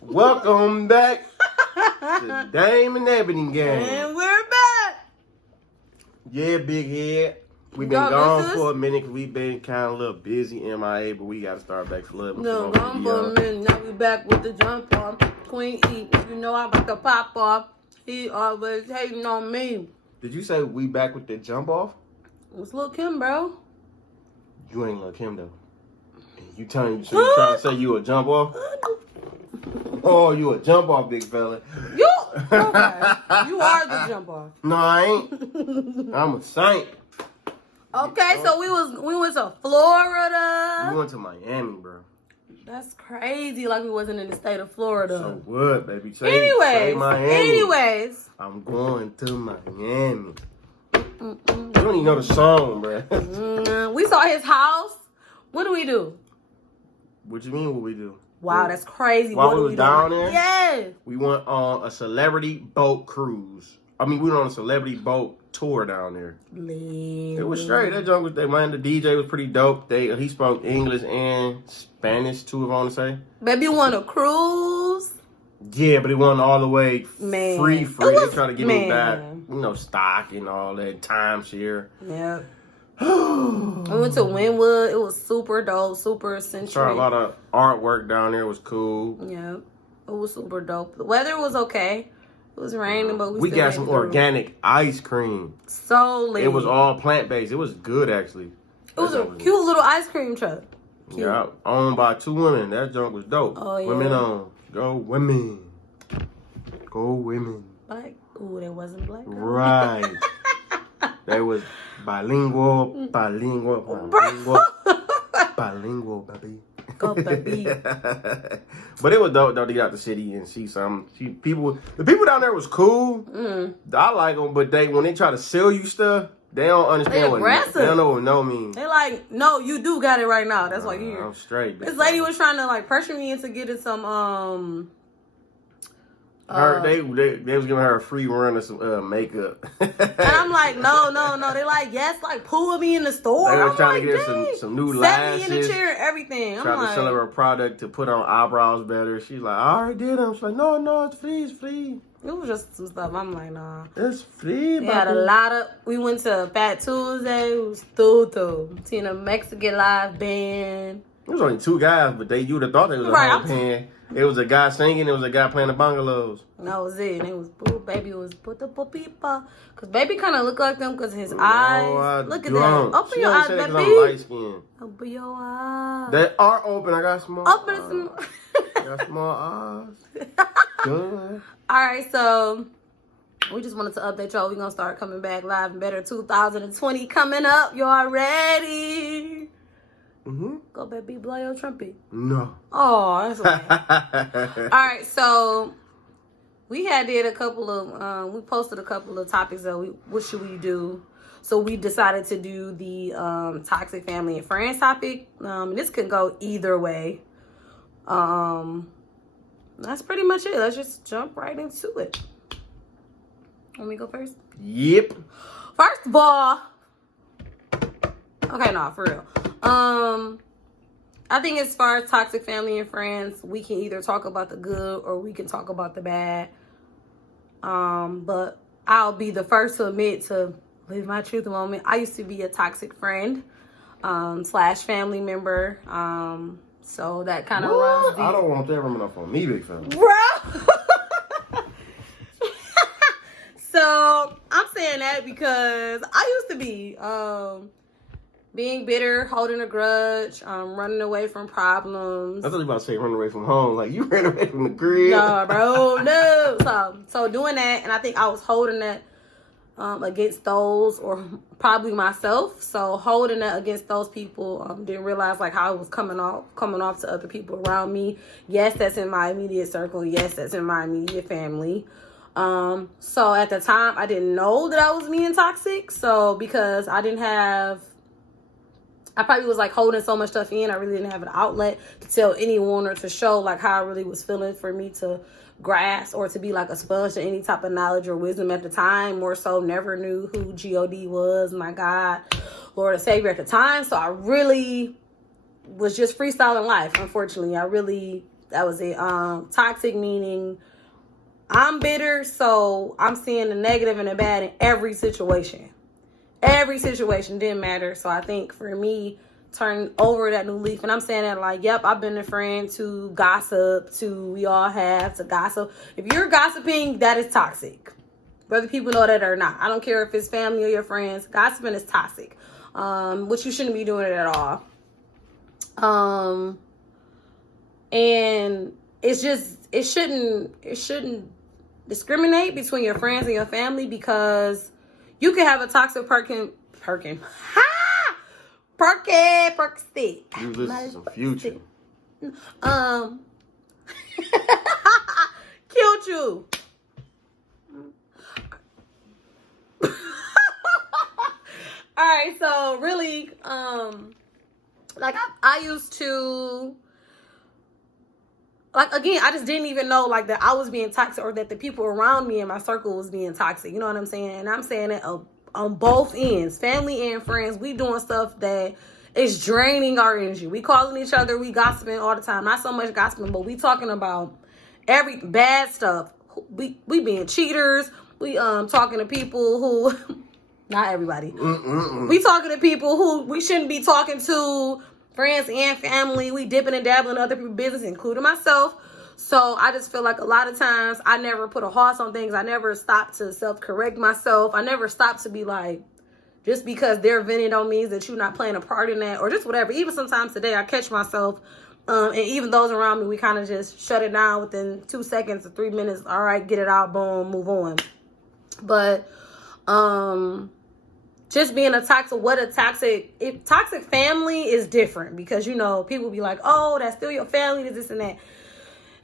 Welcome back to Dame and Ebony Gang. And we're back. Yeah, big head. We've been gone for a minute because we've been kind of a little busy, MIA, but we got to start back flooding. No, gone for a minute. Now we back with the jump off. Queen E. You know I'm about to pop off. He always hating on me. Did you say we back with the jump off? It's Lil' Kim, bro. You ain't Lil' Kim, though. You trying to say you a jump off? Oh, you a jump off, big fella. You are the jump off. No, I ain't. I'm a saint. Okay, so we went to Florida. We went to Miami, bro. That's crazy. Like we wasn't in the state of Florida. So what, baby? Anyways, I'm going to Miami. You don't even know the song, bro. We saw his house. What do we do? What you mean? What we do? Wow, that's crazy. While we was down there, yes, we went on a celebrity boat cruise. I mean, we went on a celebrity boat tour down there. It was straight. That junk was there, man. The DJ was pretty dope. He spoke English and Spanish too, if I want to say. Baby, you want a cruise? Yeah, but it wasn't all the way free. They try to get me back, stock and all that, timeshare. Yeah. We went to Wynwood. It was super dope, super essential. Saw a lot of artwork down there. It was cool. Yeah, it was super dope. The weather was okay. It was raining, but we got some organic ice cream. So lit. It was all plant-based. It was good, actually. It was a cute little ice cream truck. Cute. Yeah, owned by 2 women. That junk was dope. Oh, yeah. Women on. Go women. Go women. Like, ooh, they wasn't black. Right. They was bilingual, baby. Go, baby. But it was dope though to get out the city and see some. The people down there was cool. I like them, but when they try to sell you stuff, they don't understand they don't know what no means. They like, no, you do got it right now. That's why you here. I'm straight. This lady was trying to like pressure me into getting some they was giving her a free run of some makeup. And I'm like, no. They like, yes, like pull me in the store. They were trying to get her some new lashes. Set me in the chair and everything. I'm trying to sell her a product to put on eyebrows better. She's like, I already did them. She's like, no, it's free, it's free. It was just some stuff. I'm like, nah. It's free, We had a lot of, we went to Fat Tuesday. It was Tutu. Seen a Mexican live band. It was only 2 guys, but you would have thought they was a whole band. It was a guy singing. It was a guy playing the bongos. That was it. And it was, baby was put the people. Because baby kind of looked like them because his eyes. Look at that. Open your eyes, baby. I'm light skin. Open your eyes. They are open. I got small Open eyes. some. I got small eyes. Good. All right, so we just wanted to update y'all. We're going to start coming back live and better 2020 coming up. Y'all ready? Go, baby, blow your trumpet. No. Oh, that's okay. All right, so we did a couple of, we posted a couple of topics that what should we do? So we decided to do the toxic family and friends topic. This can go either way. That's pretty much it. Let's just jump right into it. Want me to go first? Yep. First of all, okay, no, for real. I think as far as toxic family and friends, we can either talk about the good or we can talk about the bad. But I'll be the first to admit, to live my truth moment. I used to be a toxic friend, / family member. So that kind of runs deep. I don't want that rubbing up on me, big fella. Bro. So I'm saying that because I used to be being bitter, holding a grudge, running away from problems. I thought you were about to say running away from home. Like, you ran away from the crib. No, bro, no. So doing that, and I think I was holding that against those, or probably myself. So holding that against those people, didn't realize like how it was coming off to other people around me. Yes, that's in my immediate circle. Yes, that's in my immediate family. So at the time, I didn't know that I was being toxic. So because I probably was like holding so much stuff in, I really didn't have an outlet to tell anyone or to show like how I really was feeling, for me to grasp or to be like a sponge to any type of knowledge or wisdom at the time. More so, never knew who God was, my God, Lord and Savior at the time. So I really was just freestyling life. Unfortunately, that was it. Toxic meaning I'm bitter, so I'm seeing the negative and the bad in every situation. Every situation didn't matter. So I think for me, turning over that new leaf, and I'm saying that like, yep, I've been a friend to gossip, to we all have to gossip. If you're gossiping, that is toxic. Whether people know that or not. I don't care if it's family or your friends. Gossiping is toxic. Which you shouldn't be doing it at all. And it's just, it shouldn't discriminate between your friends and your family, because you can have a toxic Perky stick. You listen to Future. Killed you. All right, so really, like I used to, like, again, I just didn't even know like that I was being toxic, or that the people around me in my circle was being toxic. You know what I'm saying? And I'm saying it on both ends, family and friends. We doing stuff that is draining our energy. We calling each other, we gossiping all the time. Not so much gossiping, but we talking about every bad stuff. We being cheaters. We talking to people who. Not everybody. We talking to people who we shouldn't be talking to, friends and family. We dipping and dabbling in other people's business, including myself. So I just feel like a lot of times I never put a halt on things. I never stopped to self-correct myself. I never stopped to be like, just because they're venting don't mean that you're not playing a part in that, or just whatever. Even sometimes today I catch myself, and even those around me, we kind of just shut it down within 2 seconds or 3 minutes. All right, get it out, boom, move on. But, just being a toxic family is different, because, you know, people be like, oh, that's still your family, this and that.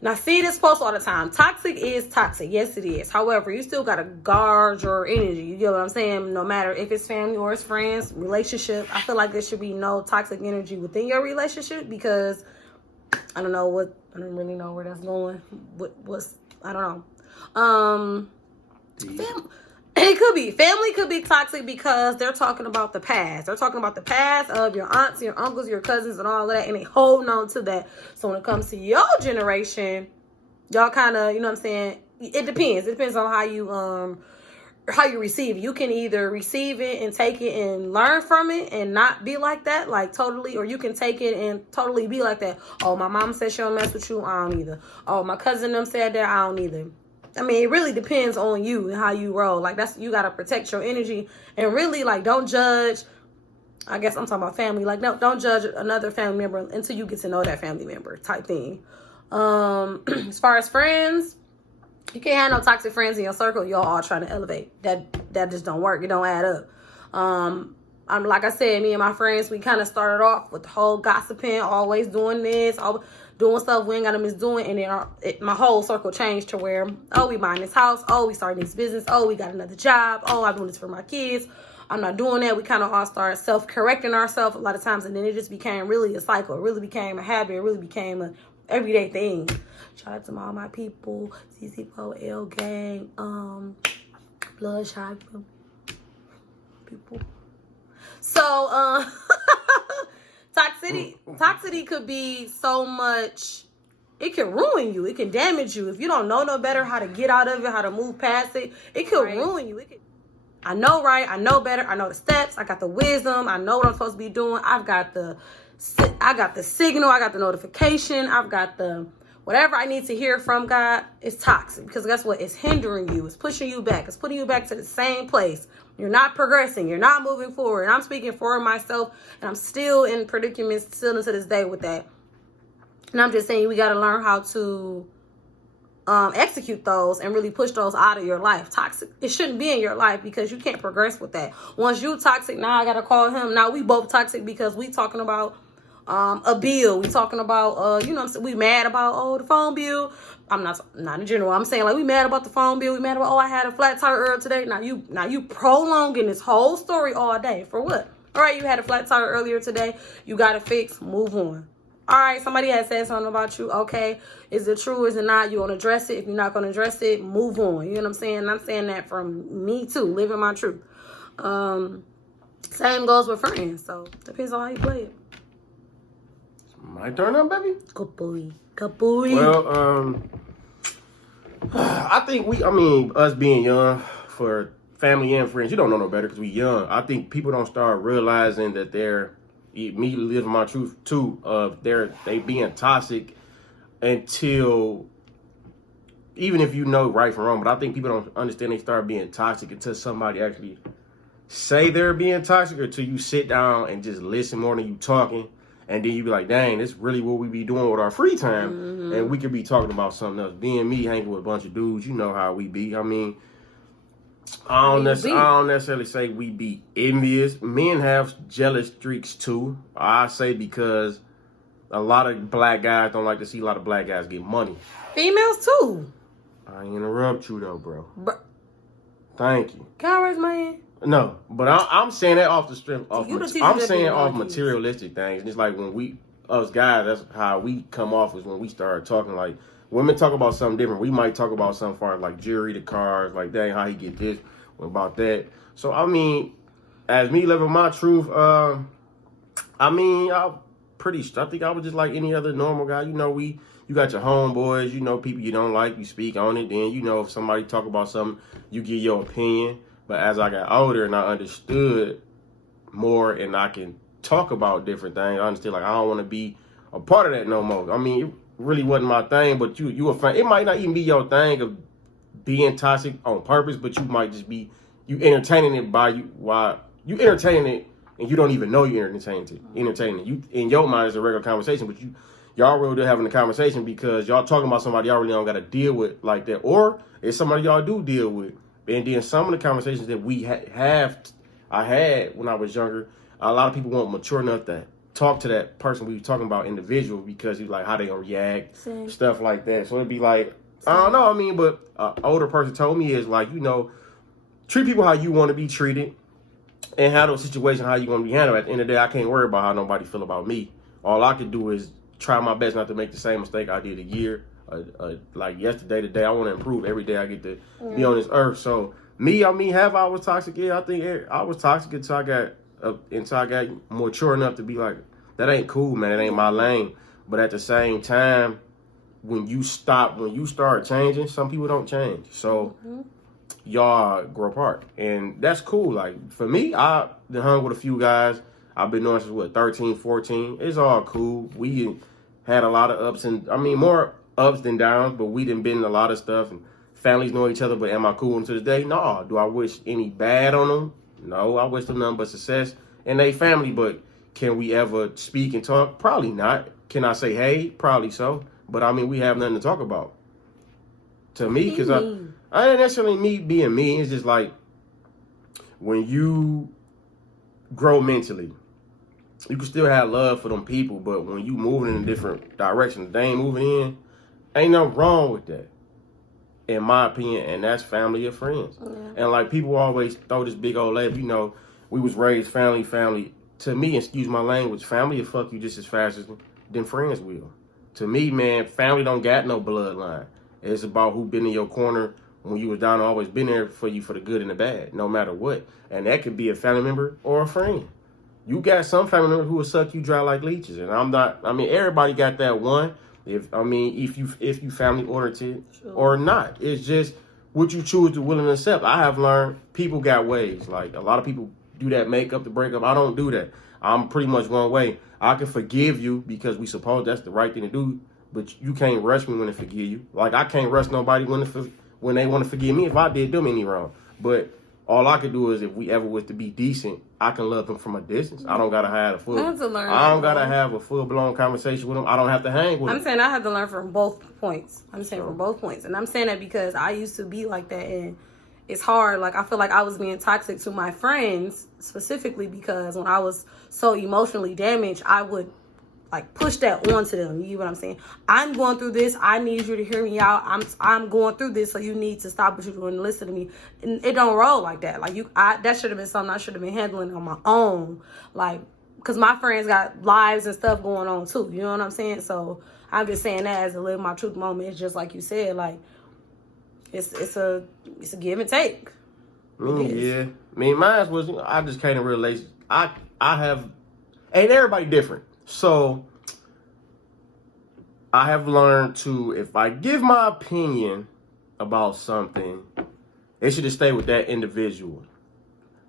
And I see this post all the time. Toxic is toxic. Yes, it is. However, you still got to guard your energy. You get what I'm saying? No matter if it's family or it's friends, relationship, I feel like there should be no toxic energy within your relationship, because I don't really know where that's going. I don't know. It could be. Family could be toxic because they're talking about the past. They're talking about the past of your aunts, your uncles, your cousins, and all of that, and they holding on to that. So when it comes to your generation, y'all kind of, you know what I'm saying? It depends. It depends on how you receive it. You can either receive it and take it and learn from it and not be like that, like totally, or you can take it and totally be like that. Oh, my mom said she don't mess with you. I don't either. Oh, my cousin them said that. I don't either. I mean, it really depends on you and how you roll. Like, you got to protect your energy, and really, like, don't judge. I guess I'm talking about family. Like, no, don't judge another family member until you get to know that family member type thing. As far as friends, you can't have no toxic friends in your circle. Y'all all trying to elevate. That just don't work. It don't add up. I'm like I said, me and my friends, we kind of started off with the whole gossiping, always doing this, doing stuff we ain't got to miss doing, and then my whole circle changed to where, oh, we buying this house, oh, we starting this business, oh, we got another job, oh, I'm doing this for my kids, I'm not doing that. We kind of all started self-correcting ourselves a lot of times, and then it just became really a cycle. It really became a habit. It really became a everyday thing. Shout out to all my people, CC4, L Gang, Bloodshot people. So, toxicity could be so much. It can ruin you. It can damage you if you don't know no better how to get out of it, how to move past it. It could ruin you. I know right. I know better. I know the steps. I got the wisdom. I know what I'm supposed to be doing. I got the signal. I got the notification. I've got the whatever I need to hear from God. It's toxic, because guess what? It's hindering you. It's pushing you back. It's putting you back to the same place. You're not progressing. You're not moving forward. And I'm speaking for myself, and I'm still in predicaments still to this day with that. And I'm just saying, we got to learn how to execute those and really push those out of your life. Toxic, it shouldn't be in your life, because you can't progress with that. Once you toxic, now I got to call him. Now we both toxic because we talking about a bill. We talking about, you know what I'm saying? We mad about, oh, the phone bill. I'm not in general. I'm saying, like, we mad about the phone bill. We mad about, oh, I had a flat tire earlier today. Now you prolonging this whole story all day. For what? All right, you had a flat tire earlier today. You got to fix. Move on. All right, somebody has said something about you. Okay, is it true? Is it not? You want to address it? If you're not going to address it, move on. You know what I'm saying? And I'm saying that from me, too. Living my truth. Same goes with friends. So, depends on how you play it. My turn up, baby? Kapooey. Kapooey. Well, I think us being young, for family and friends, you don't know no better because we young. I think people don't start realizing that me living my truth too, they being toxic until, even if you know right from wrong, but I think people don't understand they start being toxic until somebody actually say they're being toxic, or until you sit down and just listen more than you talking. And then you be like, dang, this really what we be doing with our free time. Mm-hmm. And we could be talking about something else. Being me, hanging with a bunch of dudes, you know how we be. I mean, I don't necessarily say we be envious. Men have jealous streaks too. I say because a lot of black guys don't like to see a lot of black guys get money. Females too. I interrupt you though, bro. Thank you. Can I raise my hand? No, but I'm saying that off the strength of I'm saying off materialistic things. And it's like when us guys, that's how we come off, is when we start talking. Like women talk about something different. We might talk about something far like jewelry, the cars, like dang, how he get this, what about that. So I mean, as me living my truth, I think I was just like any other normal guy. You know, you got your homeboys, you know, people you don't like, you speak on it. Then, you know, if somebody talk about something, you give your opinion. But as I got older and I understood more and I can talk about different things, I understood, like, I don't want to be a part of that no more. I mean, it really wasn't my thing, but you a fan. It might not even be your thing of being toxic on purpose, but you might just be, you entertaining it while you entertaining it and you don't even know you're entertaining it. You, in your mind, it's a regular conversation, but y'all really having a conversation because y'all talking about somebody y'all really don't got to deal with like that. Or it's somebody y'all do deal with. And then some of the conversations that I had when I was younger, a lot of people weren't mature enough to talk to that person we were talking about individual because you like how they gonna react, stuff like that. So it'd be like, I don't know. I mean, but an older person told me is like, you know, treat people how you want to be treated and handle situations how you want to be handled. At the end of the day, I can't worry about how nobody feel about me. All I can do is try my best not to make the same mistake I did a year. Like yesterday, today, I want to improve every day I get to be on this earth. So have I was toxic? Yeah, I think I was toxic until I got mature enough to be like, that ain't cool, man. It ain't my lane. But at the same time, when you start changing, some people don't change. So y'all grow apart, and that's cool. Like for me, I hung with a few guys. I've been doing since 13, 14. It's all cool. We had a lot of more ups than downs, but we done been in a lot of stuff, and families know each other. But am I cool to this day? No. Do I wish any bad on them? No. I wish them nothing but success and they family. But can we ever speak and talk? Probably not. Can I say hey? Probably so. But I mean, we have nothing to talk about. To me, because I ain't necessarily me being me. It's just like when you grow mentally, you can still have love for them people, but when you moving in a different direction, they ain't moving in. Ain't nothing wrong with that, in my opinion, and that's family or friends. Yeah. And like people always throw this big old label, you know, we was raised family. To me, excuse my language, family will fuck you just as fast than friends will. To me, man, family don't got no bloodline. It's about who been in your corner when you was down, always been there for you for the good and the bad, no matter what. And that could be a family member or a friend. You got some family members who will suck you dry like leeches, and everybody got that one. If you family oriented or not, it's just what you choose to willing to accept. I have learned people got ways. Like a lot of people do that makeup to break up. I don't do that. I'm pretty much one way. I can forgive you because we suppose that's the right thing to do, but you can't rush me when I forgive you. Like I can't rush nobody when they want to forgive me if I did them any wrong. But all I can do is if we ever was to be decent, I can love them from a distance. I don't gotta have a full blown conversation with them. I don't have to hang with them. I'm saying I have to learn from both points. From both points, and I'm saying that because I used to be like that, and it's hard. Like I feel like I was being toxic to my friends specifically because when I was so emotionally damaged, I would like push that onto them. You know what I'm saying? I'm going through this. I need you to hear me out. I'm going through this, so you need to stop what you're doing and listen to me. And it don't roll like that. Like that should have been something I should have been handling on my own. Like, cause my friends got lives and stuff going on too. You know what I'm saying? So I'm just saying that as a live my truth moment. It's just like you said. Like it's a give and take. Yeah. I mean, mine was I just can't relate. I have, ain't everybody different. So I have learned to, if I give my opinion about something, it should just stay with that individual.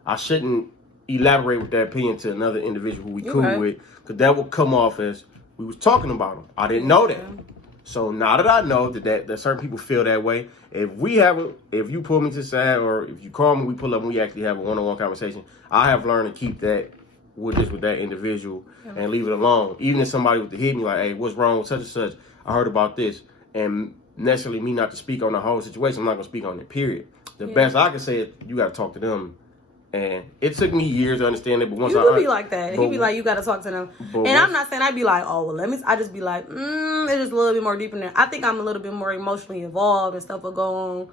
I shouldn't elaborate with that opinion to another individual who we cool with, because that will come off as we was talking about them. I didn't know that. So now that I know that certain people feel that way, if you pull me to the side or if you call me, we pull up and we actually have a one-on-one conversation, I have learned to keep that with that individual and leave it alone. Even if somebody was to hit me like, hey, what's wrong with such and such? I heard about this. And necessarily me not to speak on the whole situation, I'm not going to speak on it, period. The best I can say is you got to talk to them. And it took me years to understand it, but once you be like that. He'd be like, you got to talk to them. And I'm not saying I'd be like, oh, well, I just be like, it's just a little bit more deep in there. I think I'm a little bit more emotionally involved and stuff will go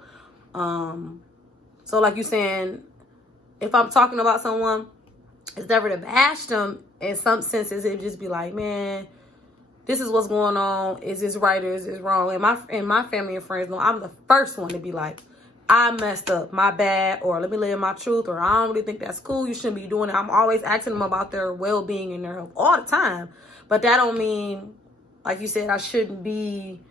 on. So like you saying, if I'm talking about someone, it's never to bash them. In some senses, it'd just be like, man, this is what's going on. Is this right or is this wrong? And my family and friends know I'm the first one to be like, I messed up, my bad, or let me live my truth, or I don't really think that's cool, you shouldn't be doing it. I'm always asking them about their well-being and their health all the time. But that don't mean, like you said, I shouldn't be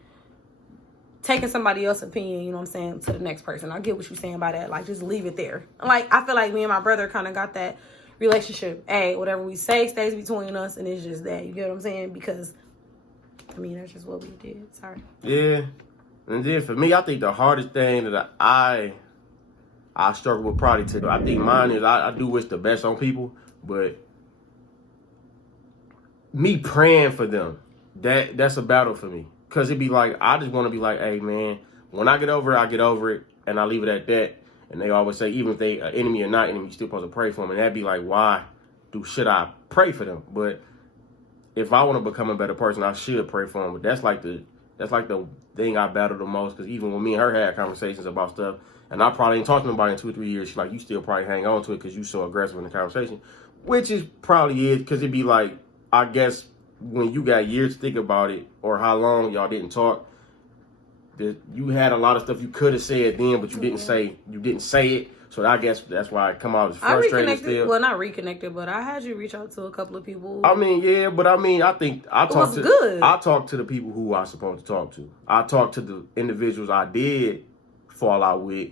taking somebody else's opinion, you know what I'm saying, to the next person. I get what you're saying by that. Like, just leave it there. Like, I feel like me and my brother kind of got that relationship. Hey, whatever we say stays between us, and it's just that. You get what I'm saying? Because, I mean, that's just what we did. Sorry. Yeah. And then for me, I think the hardest thing that I struggle with probably today, I think mine is I do wish the best on people, but me praying for them, that's a battle for me. Because it'd be like, I just want to be like, hey, man, when I get over it, I get over it, and I leave it at that. And they always say, even if they are enemy or not enemy, you're still supposed to pray for them. And that'd be like, why should I pray for them? But if I want to become a better person, I should pray for them. But that's like the thing I battle the most, because even when me and her had conversations about stuff, and I probably ain't talking about it in 2 or 3 years, she's like, you still probably hang on to it because you so aggressive in the conversation, which is probably is, because it'd be like, I guess when you got years to think about it, or how long y'all didn't talk, that you had a lot of stuff you could have said then, but you didn't say it. So I guess that's why I come out as frustrated still. Well, not reconnected, but I had you reach out to a couple of people. I mean, yeah, but I mean, I think I talked to the people who I was supposed to talk to. I talked to the individuals I did fall out with,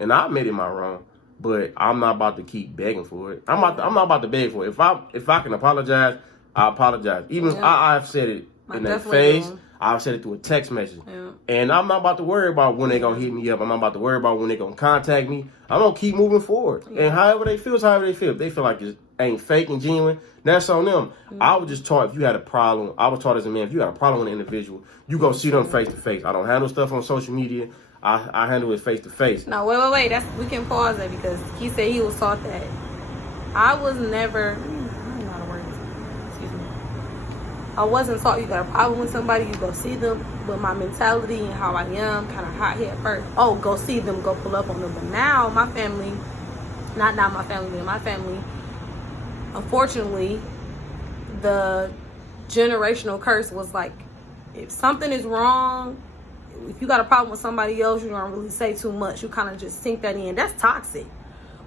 and I admitted my wrong. But I'm not about to keep begging for it. I'm not about to beg for it. If I can apologize, I apologize. Even if I've said it in their face. I've said it through a text message. Yeah. And I'm not about to worry about when they're going to hit me up. I'm not about to worry about when they're going to contact me. I'm going to keep moving forward. Yeah. And however they feel is however they feel. If they feel like it ain't fake and genuine, that's on them. Mm-hmm. I was just taught, if you had a problem, I was taught as a man, if you had a problem with an individual, you go see them face to face. I don't handle stuff on social media. I handle it face to face. No, wait. We can pause that, because he said he was taught that. I was never... I wasn't taught you got a problem with somebody, you go see them. But my mentality and how I am, kind of hot head first. Oh, go see them, go pull up on them. But now my family, not my family, but my family, unfortunately, the generational curse was like, if something is wrong, if you got a problem with somebody else, you don't really say too much. You kind of just sink that in. That's toxic.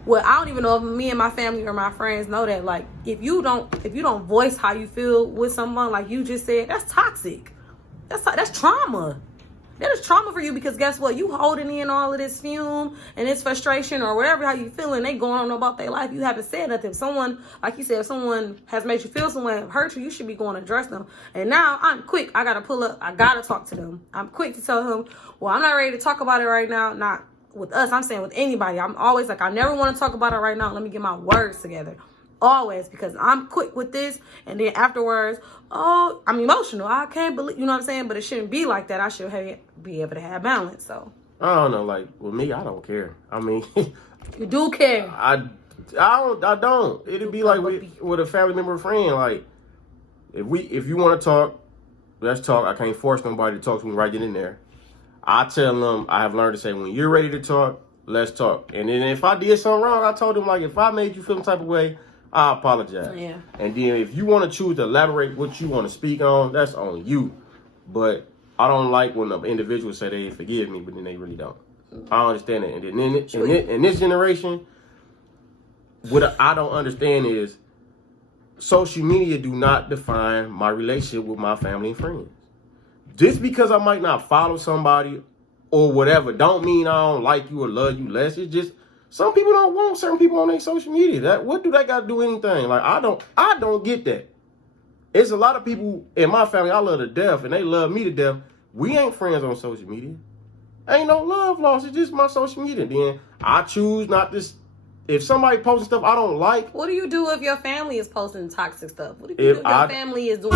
Well, I don't even know if me and my family or my friends know that. Like, if you don't voice how you feel with someone, like you just said, that's toxic. That's trauma. That is trauma for you, because guess what? You holding in all of this fume and this frustration or whatever, how you feeling, they going on about their life. You haven't said nothing. If someone, like you said, if someone has made you feel someone hurt you, you should be going to address them. And now I'm quick. I got to pull up. I got to talk to them. I'm quick to tell them, well, I'm not ready to talk about it right now. Not with us, I'm saying with anybody. I'm always like, I never want to talk about it right now. Let me get my words together. Always, because I'm quick with this. And then afterwards, oh, I'm emotional. I can't believe, you know what I'm saying? But it shouldn't be like that. I should be able to have balance. So I don't know. Like with me, I don't care. I mean, you do care. I don't. It'd be like with a family member or friend. Like if you want to talk, let's talk. I can't force nobody to talk to me right then and there. I tell them, I have learned to say, when you're ready to talk, let's talk. And then if I did something wrong, I told them, like, if I made you feel some type of way, I apologize. Yeah. And then if you want to choose to elaborate what you want to speak on, that's on you. But I don't like when an individual say they forgive me, but then they really don't. I don't understand it. And then in this generation, what I don't understand is social media do not define my relationship with my family and friends. just because I might not follow somebody or whatever, don't mean I don't like you or love you less. It's just some people don't want certain people on their social media. What do they got to do anything? Like I don't get that. It's a lot of people in my family I love to death, and they love me to death. We ain't friends on social media. Ain't no love lost. It's just my social media. Then I choose not to. If somebody posting stuff I don't like. What do you do if your family is posting toxic stuff? What do you do if your family is doing?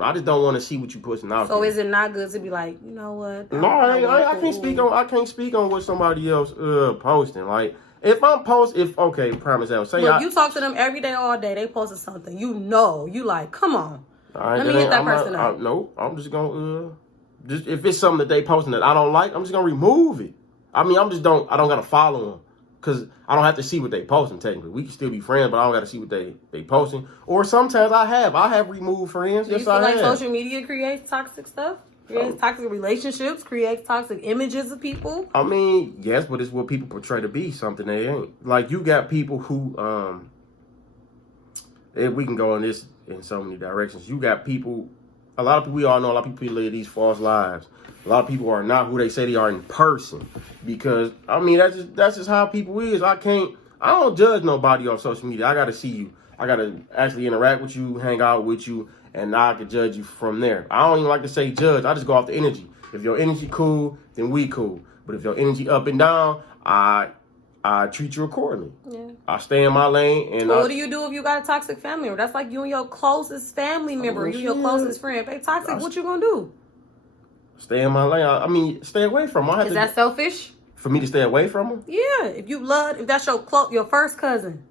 I just don't want to see what you pushing out. So is it not good to be like, you know what? No, I can't speak on. I can't speak on what somebody else posting. Like if I'm okay, prime example. Say look, you talk to them every day, all day. They posted something. You like, come on. Let me hit that person up. No, I'm just gonna just if it's something that they posting that I don't like, I'm just gonna remove it. I mean, I don't gotta follow them. Because I don't have to see what they posting, technically. We can still be friends, but I don't got to see what they posting. Or sometimes I have removed friends. Do you feel like social media creates toxic stuff? Creates toxic relationships? Creates toxic images of people? I mean, yes, but it's what people portray to be, something they ain't. Like, you got people who, we can go in this in so many directions. You got people, a lot of people, we all know a lot of people live these false lives. A lot of people are not who they say they are in person because, I mean, that's just how people is. I don't judge nobody on social media. I got to see you. I got to actually interact with you, hang out with you, and I can judge you from there. I don't even like to say judge. I just go off the energy. If your energy cool, then we cool. But if your energy up and down, I treat you accordingly. Yeah. I stay in my lane. And what do you do if you got a toxic family member? That's like you and your closest family member, you and your closest friend. They toxic, what you gonna do? Stay in my lane. I mean, stay away from them. Is that selfish? For me to stay away from them? Yeah. If that's your first cousin.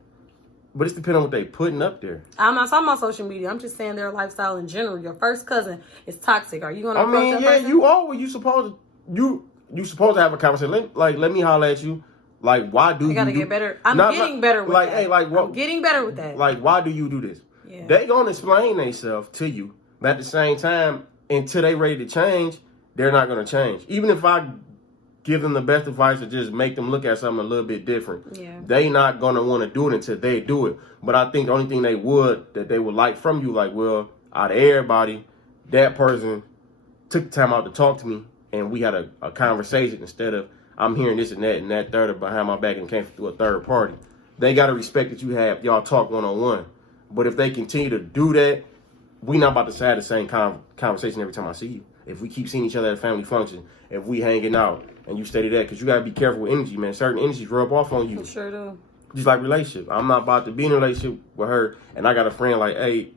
But it's depending on what they putting up there. I'm not talking about social media. I'm just saying their lifestyle in general. Your first cousin is toxic. Are you going to approach that person? You always, you supposed to have a conversation. Let me holler at you. Like, why do you gotta get better. I'm getting better with that. Hey, like, what? I'm getting better with that. Like, why do you do this? Yeah. They gonna explain themselves to you. But at the same time, until they ready to change, they're not going to change. Even if I give them the best advice to just make them look at something a little bit different, they not going to want to do it until they do it. But I think the only thing they would like from you, like, well, out of everybody, that person took the time out to talk to me, and we had a conversation instead of I'm hearing this and that third behind my back and came through a third party. They got to respect that y'all talk one-on-one. But if they continue to do that, we not about to have the same conversation every time I see you. If we keep seeing each other at a family function, if we hanging out, and you steady that, because you got to be careful with energy, man. Certain energies rub off on you. Sure do. Just like relationship. I'm not about to be in a relationship with her, and I got a friend like, hey,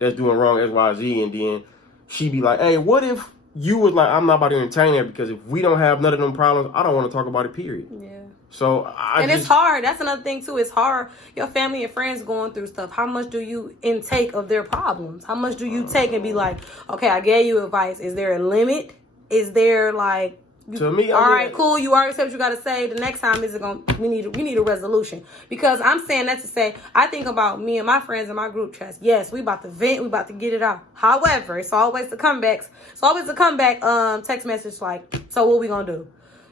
that's doing wrong, X, Y, Z, and then she be like, hey, what if you was like, I'm not about to entertain that, because if we don't have none of them problems, I don't want to talk about it, period. Yeah. So it's hard. That's another thing too. It's hard. Your family and friends going through stuff. How much do you intake of their problems? How much do you take and be like, okay, I gave you advice. Is there a limit? Is there like, to me, all right, cool. You already said what you got to say. The next time is it going? We need a resolution, because I'm saying that to say I think about me and my friends in my group chats. Yes, we about to vent. We about to get it out. However, it's always the comebacks. It's always the comeback text message like, so what we gonna do?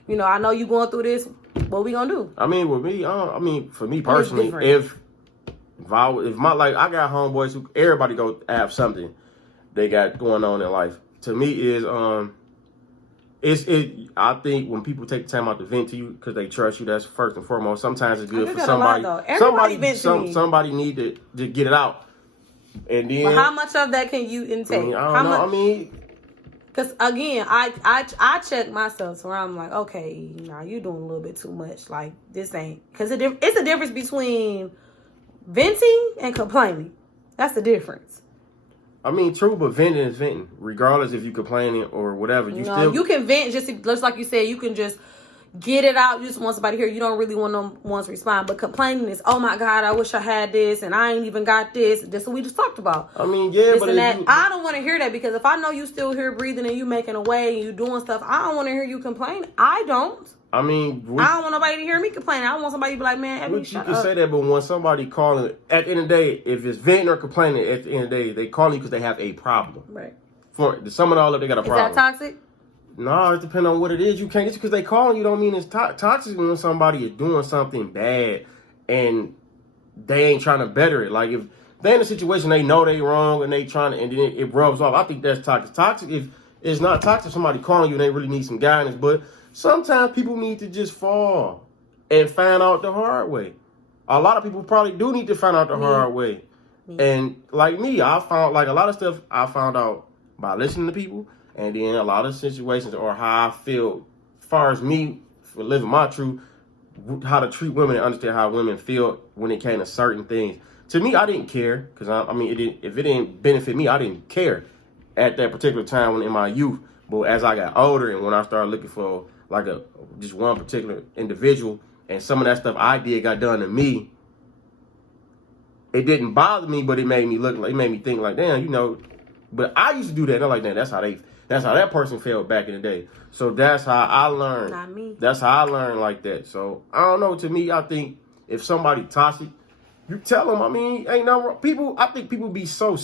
You know, I know you going through this. What we gonna do? I mean, with me, for me personally, if I I got homeboys who everybody go have something they got going on in life. To me, I think when people take the time out to vent to you because they trust you, that's first and foremost. Sometimes it's good for somebody. Somebody need to get it out. And then, well, how much of that can you intake? I don't know. Because, again, I check myself where I'm like, okay, nah, you doing a little bit too much. Like, this ain't. Because it's a difference between venting and complaining. That's the difference. I mean, true, but venting is venting. Regardless if you complaining or whatever. You can vent just like you said. You can just get it out. You just want somebody to hear. You don't really want them ones to respond. But complaining is, oh my God, I wish I had this and I ain't even got this. That's what we just talked about. I mean, yeah, but I don't want to hear that, because if I know you still here breathing and you making a way and you doing stuff, I don't want to hear you complain. I don't. I mean, I don't want nobody to hear me complain. I want somebody to be like, man, Ebony, you can say that, but when somebody calling, at the end of the day, if it's venting or complaining, at the end of the day, they calling you because they have a problem. Right. For the sum of all of, they got a problem. Is that toxic? No, it depends on what it is. You can't, just because they calling you don't mean it's toxic when somebody is doing something bad and they ain't trying to better it. Like if they in a situation they know they wrong and they trying to, and then it rubs off. I think that's toxic. Toxic if it's not toxic. Somebody calling you, they really need some guidance. But sometimes people need to just fall and find out the hard way. A lot of people probably do need to find out the hard way. And like me, I found like a lot of stuff I found out by listening to people, and then a lot of situations or how I feel, as far as me for living my truth, how to treat women and understand how women feel when it came to certain things. To me, I didn't care because I mean, if it didn't benefit me, I didn't care at that particular time when in my youth. But as I got older and when I started looking for like just one particular individual, and some of that stuff I did got done to me, it didn't bother me, but it made me look like, it made me think like, damn, you know. But I used to do that. I'm like, damn, that's how that person felt back in the day. So that's how I learned. Not me. That's how I learned like that. So I don't know. To me, I think if somebody toxic, you tell them. I mean, ain't no people. I think people be so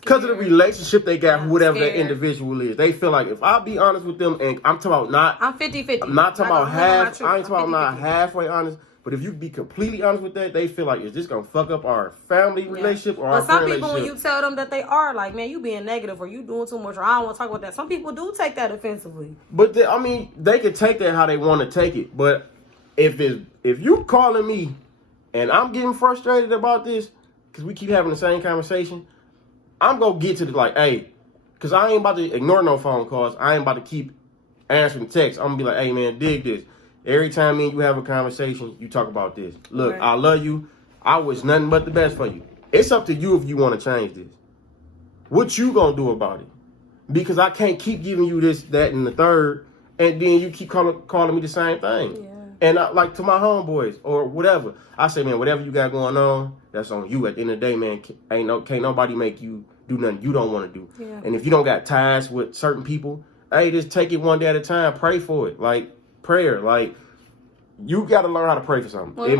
because of the relationship they got, whatever that individual is. They feel like if I be honest with them, and I'm talking about not. I'm 50-50. I'm not talking about half. I ain't talking about not halfway honest. But if you be completely honest with that, they feel like, is this going to fuck up our family relationship or our friend relationship? But some people, when you tell them that they are like, man, you being negative or you doing too much or I don't want to talk about that. Some people do take that offensively. But, I mean, they can take that how they want to take it. But if you calling me and I'm getting frustrated about this because we keep having the same conversation, I'm going to get to the like, hey, because I ain't about to ignore no phone calls. I ain't about to keep answering texts. I'm going to be like, hey, man, dig this. Every time me and you have a conversation, you talk about this. Look, right. I love you. I wish nothing but the best for you. It's up to you if you want to change this. What you gonna do about it? Because I can't keep giving you this, that, and the third, and then you keep calling me the same thing. Yeah. And like to my homeboys or whatever, I say, man, whatever you got going on, that's on you. At the end of the day, man, can't nobody make you do nothing you don't want to do. Yeah. And if you don't got ties with certain people, hey, just take it one day at a time. Pray for it. Like, prayer, like you got to learn how to pray for something. Well, it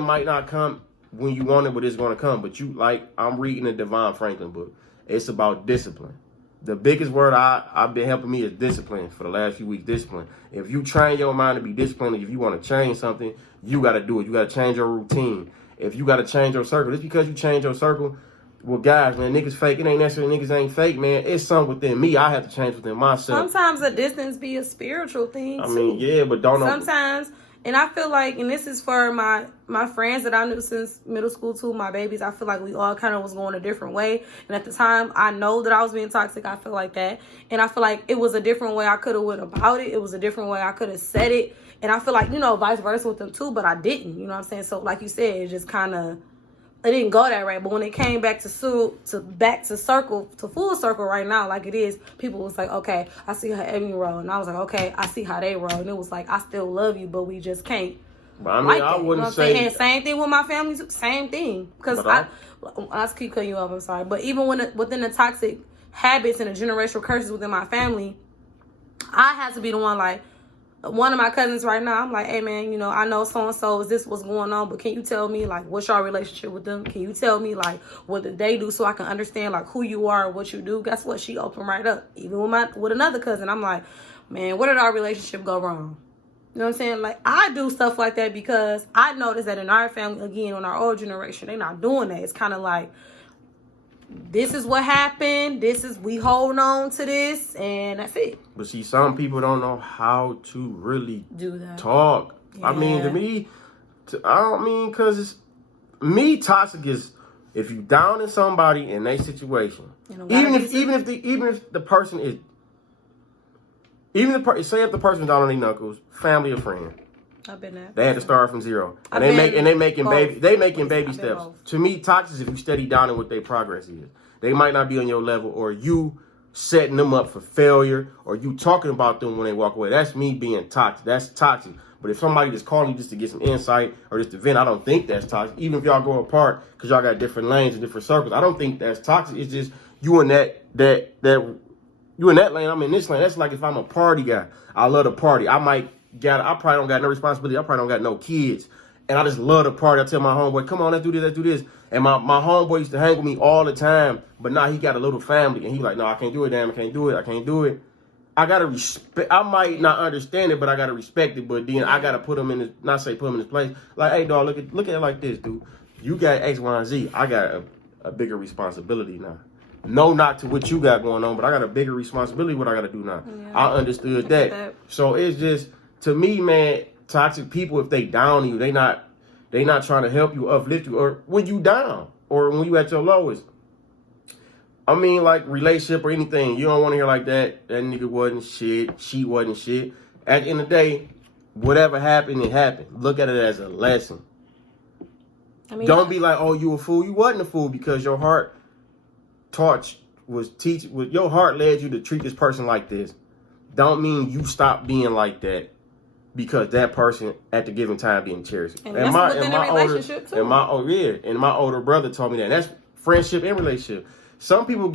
might not come when you want it, but it's going to come. But you like, I'm reading a Devon Franklin book. It's about discipline. The biggest word I've been helping me is discipline for the last few weeks. Discipline. If you train your mind to be disciplined, if you want to change something, you got to do it. You got to change your routine. If you got to change your circle, just because you change your circle. Well, guys, man, niggas fake. It ain't necessarily niggas ain't fake, man. It's something within me. I have to change within myself. Sometimes a distance be a spiritual thing, too. I mean, yeah, but don't know. Sometimes, and I feel like, and this is for my friends that I knew since middle school, too, my babies, I feel like we all kind of was going a different way. And at the time, I know that I was being toxic. I feel like that. And I feel like it was a different way I could have went about it. It was a different way I could have said it. And I feel like, you know, vice versa with them, too, but I didn't. You know what I'm saying? So, like you said, it just kind of... It didn't go that right, but when it came back to full circle right now, like it is, people was like, okay, I see how Ebony roll, and I was like, okay, I see how they roll, and it was like, I still love you, but we just can't. But I mean, like I wouldn't say. And same thing with my family, same thing, because I keep cutting you off. I'm sorry, but even within the toxic habits and the generational curses within my family, I had to be the one like. One of my cousins right now, I'm like, hey, man, you know, I know so-and-so, is this what's going on? But can you tell me, like, what's your relationship with them? Can you tell me, like, what did they do so I can understand, like, who you are and what you do? Guess what? She opened right up. Even with another cousin, I'm like, man, where did our relationship go wrong? You know what I'm saying? Like, I do stuff like that because I noticed that in our family, again, on our old generation, they're not doing that. It's kind of like, this is what happened. We hold on to this, and that's it. But see, some people don't know how to really do that. Talk. Yeah. I mean, to me, I don't mean because toxic is if you down in somebody in their situation, even if the person is, say if the person's down on their knuckles, family or friend. I've been there. They had to start from zero, and they making baby steps. To me, toxic is if you steady down in what their progress is. They might not be on your level, or you setting them up for failure, or you talking about them when they walk away. That's me being toxic. That's toxic. But if somebody just calling you just to get some insight or just to vent, I don't think that's toxic. Even if y'all go apart because y'all got different lanes and different circles, I don't think that's toxic. It's just you in that you in that lane. I'm in this lane. That's like if I'm a party guy. I love to party. I probably don't got no responsibility. I probably don't got no kids. And I just love to party. I tell my homeboy, come on, let's do this. And my homeboy used to hang with me all the time. But now he got a little family. And he like, no, I can't do it, damn. I can't do it. I gotta respect. I might not understand it, but I gotta respect it. But then I gotta put him in his, not say put him in his place. Like, hey, dog, look at it like this, dude. You got X, Y, and Z. I got a bigger responsibility now. No knock to what you got going on, but I got a bigger responsibility. What I gotta do now. Yeah. I understood that. So it's just, to me, man, toxic people, if they down you, they not trying to help you, uplift you, or when you down, or when you at your lowest. I mean, like, relationship or anything, you don't want to hear like that. That nigga wasn't shit. She wasn't shit. At the end of the day, whatever happened, it happened. Look at it as a lesson. I mean, don't be like, oh, you a fool. You wasn't a fool because your heart your heart led you to treat this person like this. Don't mean you stop being like that because that person at the given time being cherished. And my older brother told me that. That's friendship and relationship. Some people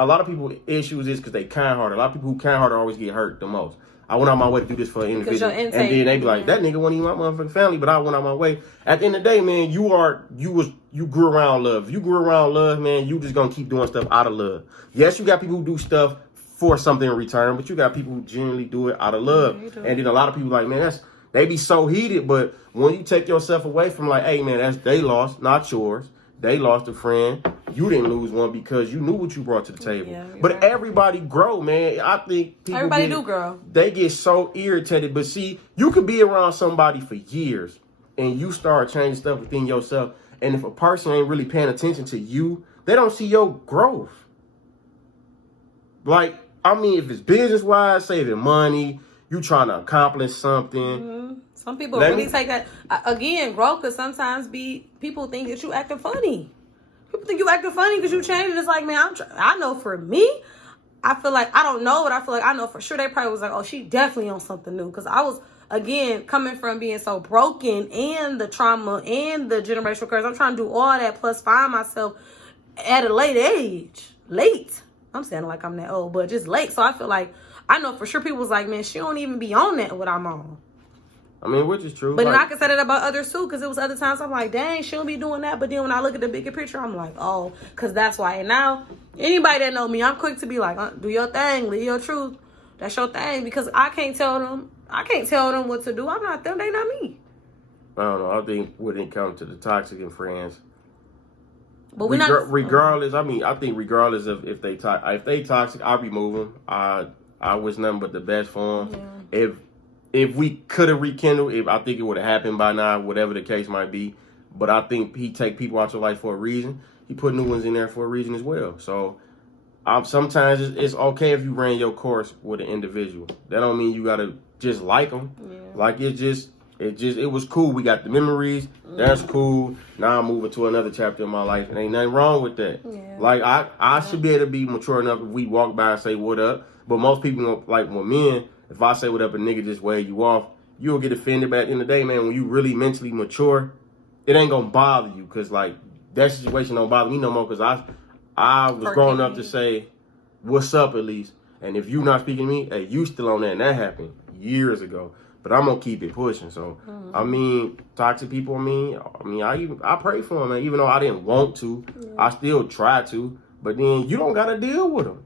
a lot of people issues is because they kind-hearted. A lot of people who kind-hearted always get hurt the most. I went out my way to do this for an individual. And then they be like, that nigga wasn't even my motherfucking family, but I went out my way. At the end of the day, man, you grew around love. If you grew around love, man, you just gonna keep doing stuff out of love. Yes, you got people who do stuff for something in return, but you got people who generally do it out of love. Yeah, and then a lot of people like, man, they be so heated, but when you take yourself away from like, hey, man, they lost, not yours. They lost a friend. You didn't lose one because you knew what you brought to the table. Yeah, but right. Everybody grow, man. I think everybody do grow. They get so irritated. But see, you could be around somebody for years and you start changing stuff within yourself. And if a person ain't really paying attention to you, they don't see your growth. Like, I mean, if it's business-wise, saving money, you trying to accomplish something. Mm-hmm. Some people take that. Again, growth could sometimes be, people think that you acting funny. People think you acting funny because you changed. It's like, man, I know for me, I feel like, I don't know, but I feel like I know for sure they probably was like, oh, she definitely on something new. Because I was, again, coming from being so broken and the trauma and the generational curse. I'm trying to do all that plus find myself at a late age. Late. I'm saying like I'm that old, but just late. So I feel like, I know for sure people was like, man, she don't even be on that what I'm on. I mean, which is true. But then I can say that about others too, because it was other times I'm like, dang, she don't be doing that. But then when I look at the bigger picture, I'm like, oh, because that's why. And now, anybody that know me, I'm quick to be like, do your thing, live your truth. That's your thing. Because I can't tell them what to do. I'm not them, they not me. I don't know. I think when it comes to the toxic and friends, but regardless, I mean, I think regardless of if they toxic, I'll remove them. I wish nothing but the best for them. Yeah. If we could have rekindled, I think it would have happened by now, whatever the case might be. But I think he take people out your life for a reason. He put new ones in there for a reason as well. So sometimes it's okay if you ran your course with an individual. That don't mean you gotta just like them. Yeah. Like it was cool. We got the memories. That's cool. Now I'm moving to another chapter in my life, and ain't nothing wrong with that. Yeah. Like I should be able to be mature enough if we walk by and say what up. But most people, like with men, if I say what up, a nigga just wave you off, you'll get offended. But at the end of the day, man, when you really mentally mature, it ain't gonna bother you. Cause like that situation don't bother me no more. Cause I was growing up to say, what's up at least. And if you not speaking to me, hey, you still on that. And that happened years ago. But I'm gonna keep it pushing. So I mean, toxic people. I mean, I pray for them, man. Even though I didn't want to, I still try to. But then you don't gotta deal with them.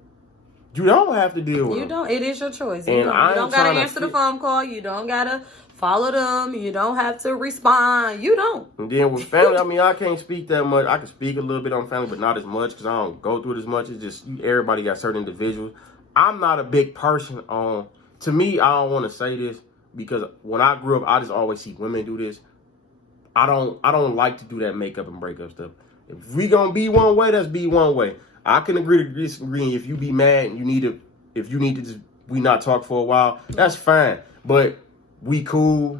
You don't have to deal with them. You don't. It is your choice. You don't gotta answer the phone call. You don't gotta follow them. You don't have to respond. You don't. And then with family, I mean, I can't speak that much. I can speak a little bit on family, but not as much because I don't go through it as much. It's just everybody got certain individuals. I'm not a big person on. To me, I don't want to say this because when I grew up, I just always see women do this. I don't like to do that makeup and breakup stuff. If we gonna be one way, let's be one way. I can agree to disagree. If you be mad and you need to just we not talk for a while, that's fine. But we cool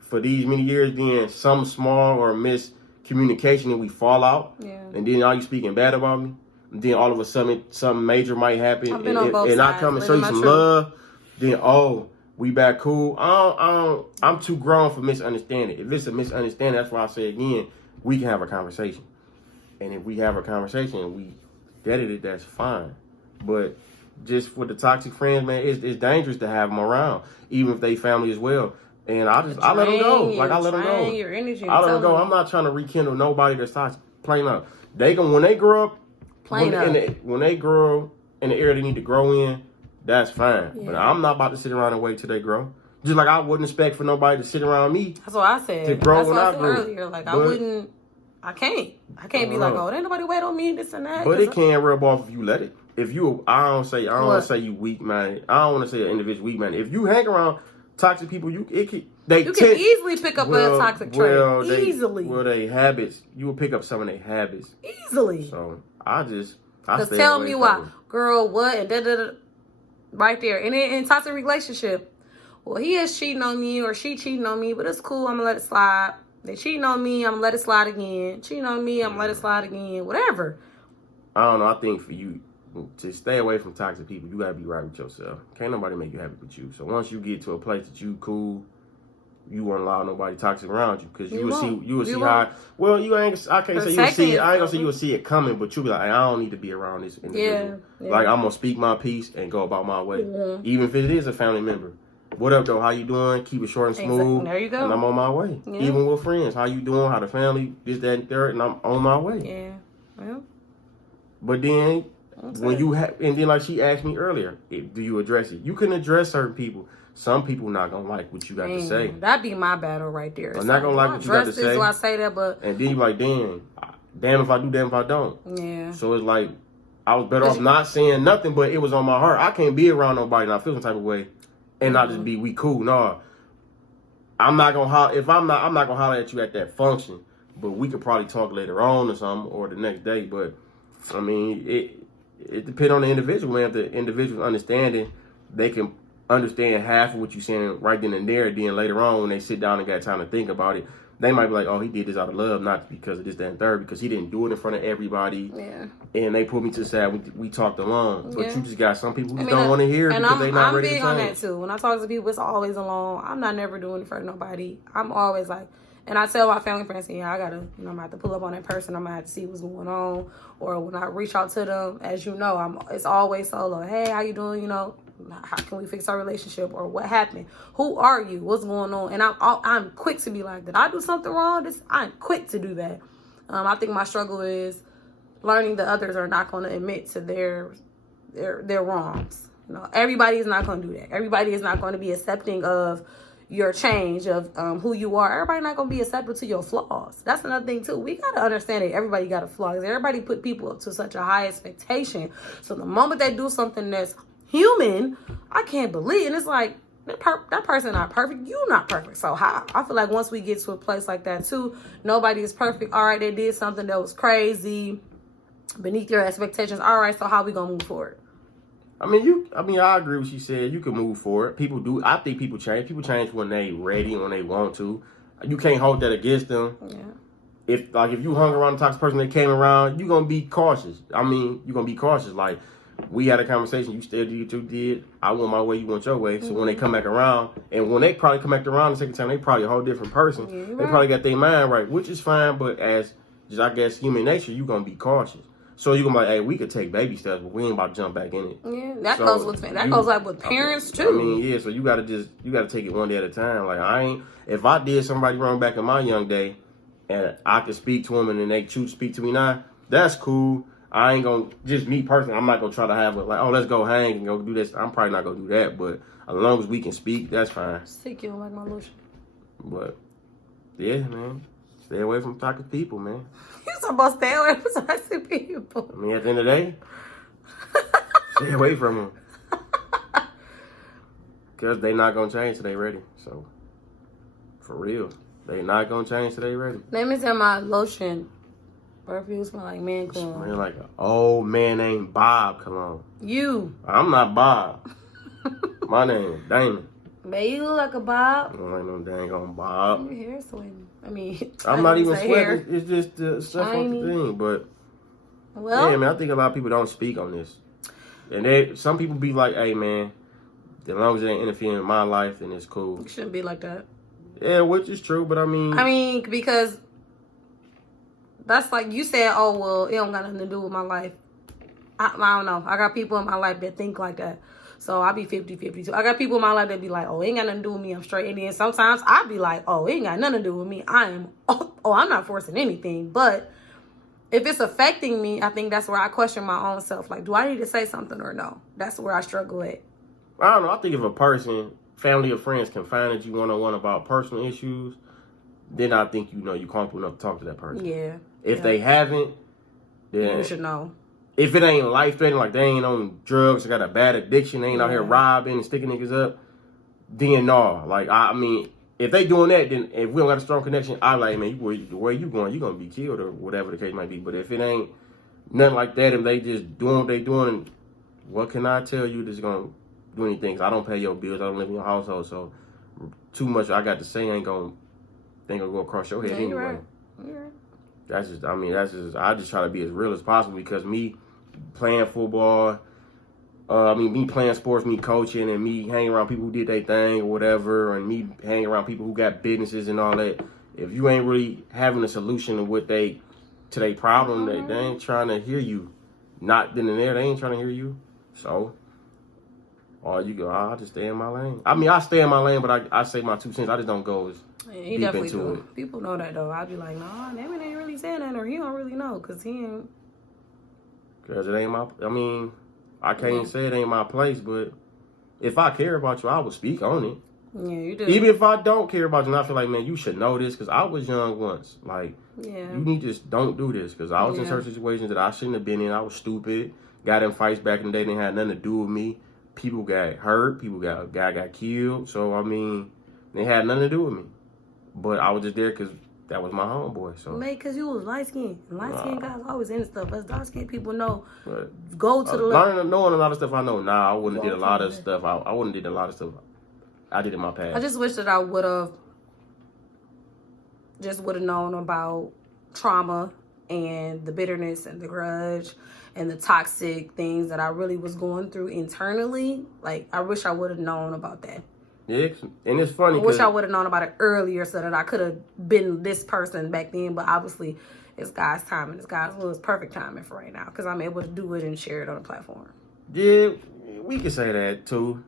for these many years, then some small or miscommunication and we fall out. Yeah. And then all you speaking bad about me. And then all of a sudden something major might happen. And I come and show you some love. Then we back cool. I'm too grown for misunderstanding. If it's a misunderstanding, that's why I say again, we can have a conversation. And if we have a conversation and we vetted it, that's fine. But just for the toxic friends, man, it's dangerous to have them around, even if they family as well. And I let them go. Like I let them go. Your energy. I let them go. I'm not trying to rekindle nobody that's toxic. Plain up. When they grow up, when they grow in the area they need to grow in, that's fine. Yeah. But I'm not about to sit around and wait till they grow. Just like I wouldn't expect for nobody to sit around me. That's what I said. To grow that's when what I said grow. earlier. Like, I can't be like, oh, ain't nobody wait on me, this and that. But it can rub off if you let it. If you, I don't want to say you weak man. I don't want to say an individual weak man. If you hang around toxic people, you can easily pick up a toxic trait. Easily. They habits. You will pick up some of their habits. Easily. So I stay tell me why, girl, what, and da. Right there. And in toxic relationship, well, he is cheating on me or she cheating on me, but it's cool. I'm gonna let it slide. They cheating on me. I'm gonna let it slide again. Cheating on me. I'm gonna let it slide again. Whatever. I don't know. I think for you to stay away from toxic people, you gotta be right with yourself. Can't nobody make you happy with you. So once you get to a place that you cool, you won't allow nobody toxic around you because you will see how. Well, you ain't. I can't say you will see it. I ain't gonna say you will see it coming, but you'll be like, I don't need to be around this individual. Yeah. Like I'm gonna speak my piece and go about my way, even if it is a family member. What up though? How you doing? Keep it short and smooth. Exactly. There you go. And I'm on my way. Yeah. Even with friends, how you doing? How the family? This, that, and third, and I'm on my way. Yeah. Well. But then when you have, and then like she asked me earlier, do you address it? You can address certain people. Some people not gonna like what you got to say. That'd be my battle right there. I'm not gonna like what you got to say. So I say that, but and then you like, damn if I do, damn if I don't. Yeah. So it's like I was better off not saying nothing, but it was on my heart. I can't be around nobody and I feel some type of way, and not just be we cool. No, I'm not gonna holler. If I'm not gonna holler at you at that function. But we could probably talk later on or something, or the next day. But I mean, it depends on the individual, man. If the individual's understanding, they can understand half of what you're saying right then and there. Then later on, when they sit down and got time to think about it, they might be like, oh, he did this out of love, not because of this, that, and third, because he didn't do it in front of everybody. Yeah. And they put me to the side. We talked along. But you just got some people who don't want to hear it because they're not ready to change. I'm big on that, too. When I talk to people, it's always alone. I'm not never doing it in front of nobody. I'm always like, and I tell my family friends, yeah, I gotta, I'm gonna have to pull up on that person. I'm gonna have to see what's going on. Or when I reach out to them, as you know, it's always solo. Hey, how you doing? You know, how can we fix our relationship? Or what happened? Who are you? What's going on? And I'm quick to be like, did I do something wrong? I'm quick to do that. I think my struggle is learning that others are not going to admit to their wrongs. You know, everybody is not going to do that. Everybody is not going to be accepting of your change, of who you are. Everybody not gonna be acceptable to your flaws. That's another thing too. We gotta understand that everybody got a flaw. Everybody put people up to such a high expectation. So the moment they do something that's human, I can't believe. And it's like that person not perfect. You not perfect. So I feel like once we get to a place like that too, nobody is perfect. All right, they did something that was crazy, beneath your expectations. All right, so how we gonna move forward? I agree with what she said. You can move forward. People do. I think people change. People change when they ready, when they want to. You can't hold that against them. Yeah. If you hung around the toxic person that came around, you're going to be cautious. You're going to be cautious. Like, we had a conversation. You still did what you did. I want my way. You want your way. So when they come back around, and when they probably come back around the second time, they probably a whole different person. Yeah, they probably got their mind right, which is fine. But as just, I guess, human nature, you're going to be cautious. So you're gonna be like, hey, we could take baby steps, but we ain't about to jump back in it. Yeah, that goes with parents too. Yeah, so you gotta take it one day at a time. Like if I did somebody wrong back in my young day, and I could speak to them, and then they choose to speak to me now, that's cool. I ain't gonna, just me personally, I'm not gonna try to have it like, oh, let's go hang and go do this. I'm probably not gonna do that, but as long as we can speak, that's fine. Sick, you don't like my lotion. But yeah, man, stay away from toxic people, man. You supposed to stay away from toxic people. I mean, at the end of the day, stay away from them. Because they not going to change till they ready. So, for real. They not going to change till they ready. Let me tell my lotion. Perfume smell like man cologne. Smell like an old man named Bob cologne. You. I'm not Bob. My name is Damon. But you look like a Bob. I don't like no dang on Bob. Your hair's sweating. I mean, I'm not even sweating. Hair. It's just the stuff on the thing. But, yeah, man, I think a lot of people don't speak on this. And some people be like, hey, man, as long as it ain't interfering in my life, then it's cool. It shouldn't be like that. Yeah, which is true, but I mean, because that's like you said, oh, well, it don't got nothing to do with my life. I don't know. I got people in my life that think like that. So I be 50-50 too. I got people in my life that be like, oh, it ain't got nothing to do with me. I'm straight. And then sometimes I be like, oh, it ain't got nothing to do with me. I'm not forcing anything. But if it's affecting me, I think that's where I question my own self. Like, do I need to say something or no? That's where I struggle at. I don't know. I think if a person, family or friends, can find that you one-on-one about personal issues, then I think you're comfortable enough to talk to that person. Yeah. If they haven't, then you should know. If it ain't life-threatening, like they ain't on drugs, they got a bad addiction, they ain't out here robbing and sticking niggas up, then no. Like, I mean, if they doing that, then if we don't got a strong connection, I like, man, where you going, you going to be killed or whatever the case might be. But if it ain't nothing like that and they just doing what they doing, what can I tell you that's going to do anything? 'Cause I don't pay your bills, I don't live in your household, so too much I got to say ain't going to go across your head anyway. You're right. You're right. I just try to be as real as possible because me playing football, me playing sports, me coaching, and me hanging around people who did their thing or whatever, and me hanging around people who got businesses and all that. If you ain't really having a solution to their problem, they ain't trying to hear you. Not then and there, they ain't trying to hear you. So, I'll just stay in my lane. I mean, I stay in my lane, but I say my 2 cents. I just don't go as he deep definitely into do. it. People know that though. I'd be like, nah, Ebony ain't really saying that, or he don't really know, cause he ain't. Cause it ain't I can't say it ain't my place, but if I care about you, I will speak on it. Yeah, you do. Even if I don't care about you, and I feel like, man, you should know this, because I was young once. Like, you need to just don't do this, because I was in certain situations that I shouldn't have been in. I was stupid. Got in fights back in the day, didn't have nothing to do with me. People got hurt. Guy got killed. So, I mean, they had nothing to do with me. But I was just there because that was my homeboy. So, mate, because you was light-skinned. Light-skinned guys always into stuff. Us dark-skinned people know. But go to the left. Knowing a lot of stuff I know now, I wouldn't have did a lot of stuff. I wouldn't have did a lot of stuff I did in my past. I just wish that I would have known about trauma and the bitterness and the grudge and the toxic things that I really was going through internally. Like, I wish I would have known about that. Yeah, and it's funny. I wish I would have known about it earlier so that I could have been this person back then. But obviously, it's God's timing. It's perfect timing for right now because I'm able to do it and share it on a platform. Yeah, we can say that too.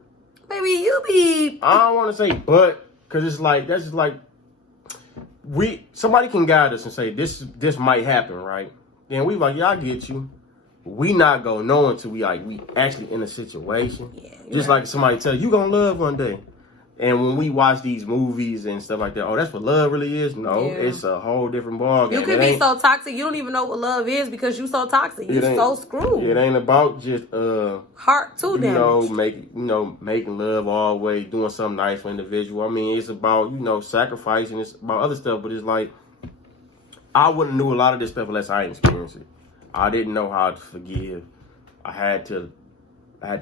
Baby, you be. I don't want to say but, because it's like, that's just like, somebody can guide us and say, this might happen, right? Then we like, yeah, I get you. We not gonna know until we actually in a situation. Yeah, just like somebody tell you gonna love one day. And when we watch these movies and stuff like that, oh, that's what love really is? No, it's a whole different ballgame. You can be so toxic, you don't even know what love is because you so toxic. You're so screwed. It ain't about just heart too damaged. Making love always, doing something nice for individual. I mean, it's about, sacrificing. It's about other stuff, but it's like, I wouldn't knew a lot of this stuff unless I experienced it. I didn't know how to forgive. I had to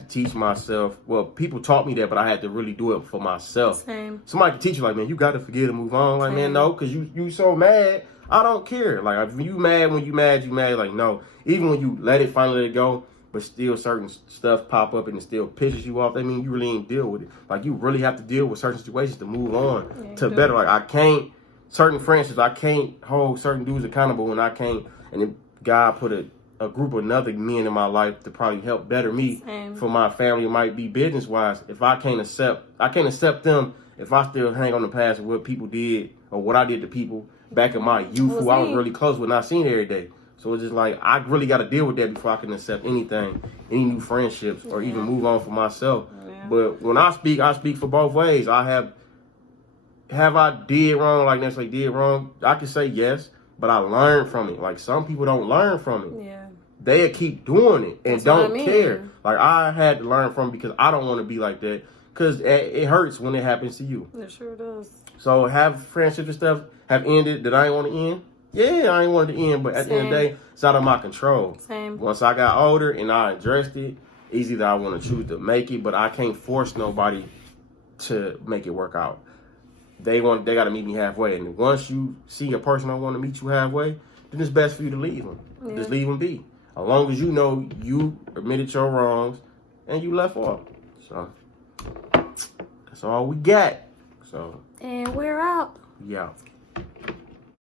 teach myself. Well, people taught me that, but I had to really do it for myself. Same. Somebody can teach you, like, man, you got to forgive and move on. Like, man, no, because you so mad. I don't care. Like, if you mad when you mad, you mad. Like, no. Even when you finally let it go, but still certain stuff pop up and it still pisses you off, that means you really ain't deal with it. Like, you really have to deal with certain situations to move on to better. Like, certain friendships, I can't hold certain dudes accountable when I can't. And if God put a group of other men in my life to probably help better me for my family. It might be business wise. If I can't accept them if I still hang on the past of what people did or what I did to people back in my youth who I was really close with, not seen every day. So it's just like, I really got to deal with that before I can accept anything, any new friendships or even move on for myself. Yeah. But when I speak for both ways. Have I did wrong, like necessarily did wrong? I can say yes, but I learned from it. Like, some people don't learn from it. Yeah. They'll keep doing it and don't care. Like, I had to learn from it because I don't want to be like that. Because it hurts when it happens to you. It sure does. So have friendships and stuff have ended that I ain't want to end? Yeah, I ain't wanted to end. But at the end of the day, it's out of my control. Same. Once I got older and I addressed it, it's either I want to choose to make it, but I can't force nobody to make it work out. They got to meet me halfway. And once you see a person that want to meet you halfway, then it's best for you to leave them. Yeah. Just leave them be. As long as you know you admitted your wrongs and you left off. So, that's all we got. So. And we're out. Yeah.